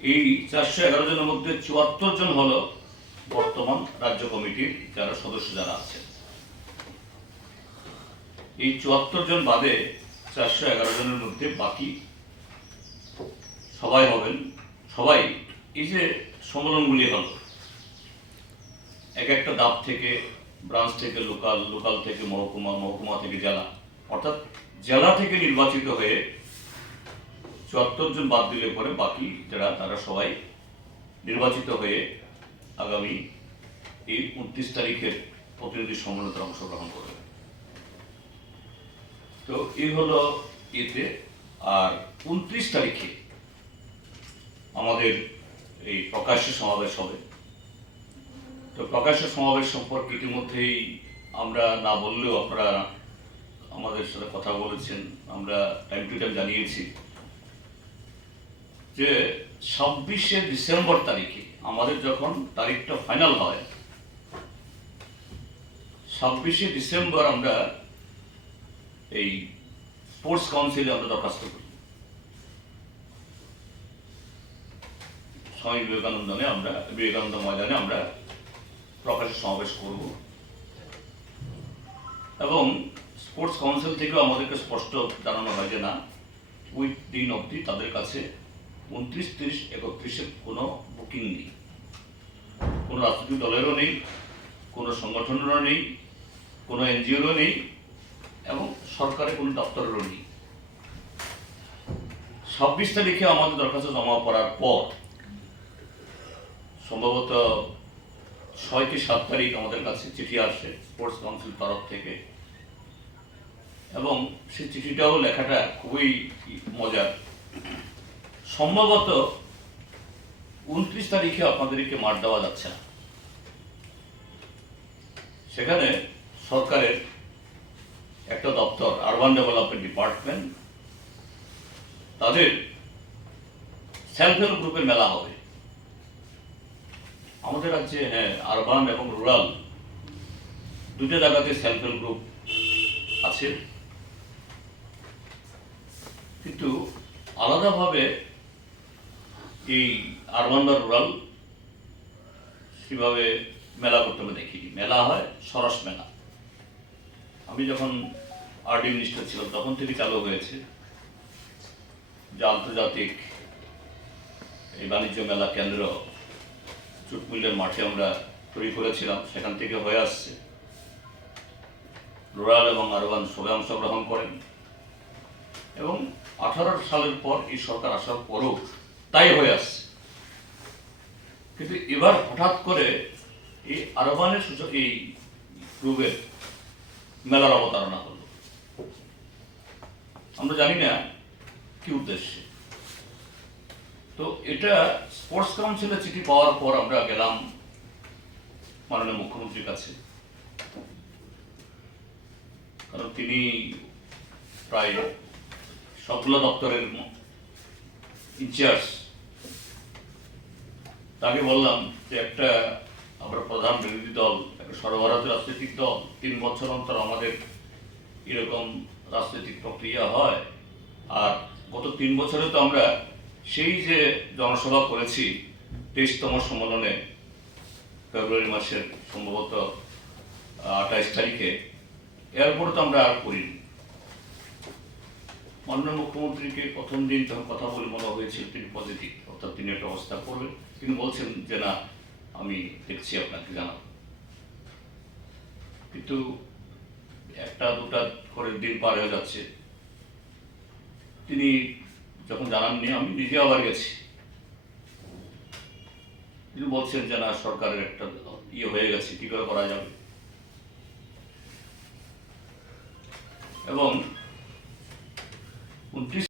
এই 411 জনের মধ্যে 74 জন হলো বর্তমান রাজ্য কমিটির যারা সদস্য যারা আছেন। এই 74 জন বাদে 411 জনের মধ্যে বাকি সবাই হবেন। সবাই এই যে সম্মেলনগুলি হলো এক একটা ধাপ থেকে, ব্রাঞ্চ থেকে লোকাল, লোকাল থেকে মহকুমা, মহকুমা থেকে জেলা, অর্থাৎ জেলা থেকে নির্বাচিত হয়ে 74 জন বাদ দিলে পরে বাকি যারা তারা সবাই নির্বাচিত হয়ে আগামী এই 29 তারিখের প্রতিনিধি সম্মেলনে অংশগ্রহণ করবে। তো এই হলো এতে। আর 29 তারিখে আমাদের এই প্রকাশ্য সমাবেশ হবে। তো প্রকাশ্য সমাবেশ সম্পর্কে ইতিমধ্যেই আমরা না বললেও আপনারা আমাদের সাথে কথা বলেছেন, আমরা টাইম টু টাইম জানিয়েছি যে 26শে ডিসেম্বর তারিখে আমাদের যখন তারিখটা ফাইনাল হয়, 26শে ডিসেম্বর আমরা এই স্পোর্টস কাউন্সিলে আমরা দরখাস্ত করি। স্বামী বিবেকানন্দ ময়দানে আমরা প্রকাশ্য সমাবেশ করব এবং স্পোর্টস কাউন্সিল থেকেও আমাদেরকে স্পষ্ট জানানো হয় যে না, ওই দিন অবধি তাদের কাছে 29, 30, 31 কোনো বুকিং নেই, কোনো রাজনৈতিক দলেরও নেই, কোনো সংগঠনেরও নেই, কোনো এনজিওরও নেই এবং সরকারের কোনো দপ্তরেরও নেই। 26 তারিখে আমাদের দরখাস্ত জমা করার পর সম্ভবত 6 কি 7 তারিখ আমাদের কাছে চিঠি আসে স্পোর্টস কাউন্সিল তরফ থেকে, এবং সেই চিঠিটাও লেখাটা খুবই মজার। সম্ভবত 29 তারিখে আপনাদেরকে মাঠ দেওয়া যাচ্ছে না। সেখানে সরকারের একটা দপ্তর, আরবান ডেভেলপমেন্ট ডিপার্টমেন্ট, তাদের সেলফ হেল্প গ্রুপের মেলা হবে আমাদের রাজ্যে। হ্যাঁ, আরবান এবং রুরাল দুইটা জায়গাতে সেলফ হেল্প গ্রুপ আছে, কিন্তু আলাদাভাবে এই আরবান বা রুরাল সেভাবে মেলা করতে আমরা দেখিনি। মেলা হয় সরস মেলা। আমি যখন আরডি মিনিস্টার ছিলাম তখন থেকে চালু হয়েছে যে আন্তর্জাতিক এই বাণিজ্য মেলা কেন্দ্র চুটমিলের মাঠে আমরা তৈরি করেছিলাম, সেখান থেকে হয়ে আসছে। রুরাল এবং আরবান সবাই অংশগ্রহণ করেন এবং 18 সালের পর এই সরকার আসার পরও তাই হয়ে আসছে। কিন্তু এবার হঠাৎ করে এই আরবানের এই গ্রুপের মেলার অবতারণা হলো। আমরা জানি না কি উদ্দেশ্যে। তো এটা স্পোর্টস কাউন্সিলের চিঠি পাওয়ার পর আমরা গেলাম মাননীয় মুখ্যমন্ত্রীর কাছে, কারণ তিনি প্রায় সবগুলো দপ্তরের ইনচার্জ। তাকে বললাম যে একটা আমরা প্রধান বিরোধী দল, একটা সর্বভারতীয় রাজনৈতিক দল, 3 বছর অন্তর আমাদের এরকম রাজনৈতিক প্রক্রিয়া হয়। আর গত 3 বছরে তো আমরা সেই যে জনসভা করেছি 23তম সম্মেলনে ফেব্রুয়ারি মাসের সম্ভবত 28 তারিখে, এরপরে তো আমরা আর করিনি। মাননীয় মুখ্যমন্ত্রীকে প্রথম দিন যখন কথা বলে মনে হয়েছিল তিনি পজিটিভ, অর্থাৎ তিনি একটা অবস্থা করবেন। তিনি বলছেন যে না, আমি দেখছি, আপনাকে জানাবো। কিন্তু 1-2টা করে দিন পার হয়ে যাচ্ছে, তিনি যখন জানাননি, আমি নিজে আবার গেছি। তিনি বলছেন যে না, সরকারের একটা হয়ে গেছে, কি করে করা যাবে। এবং 29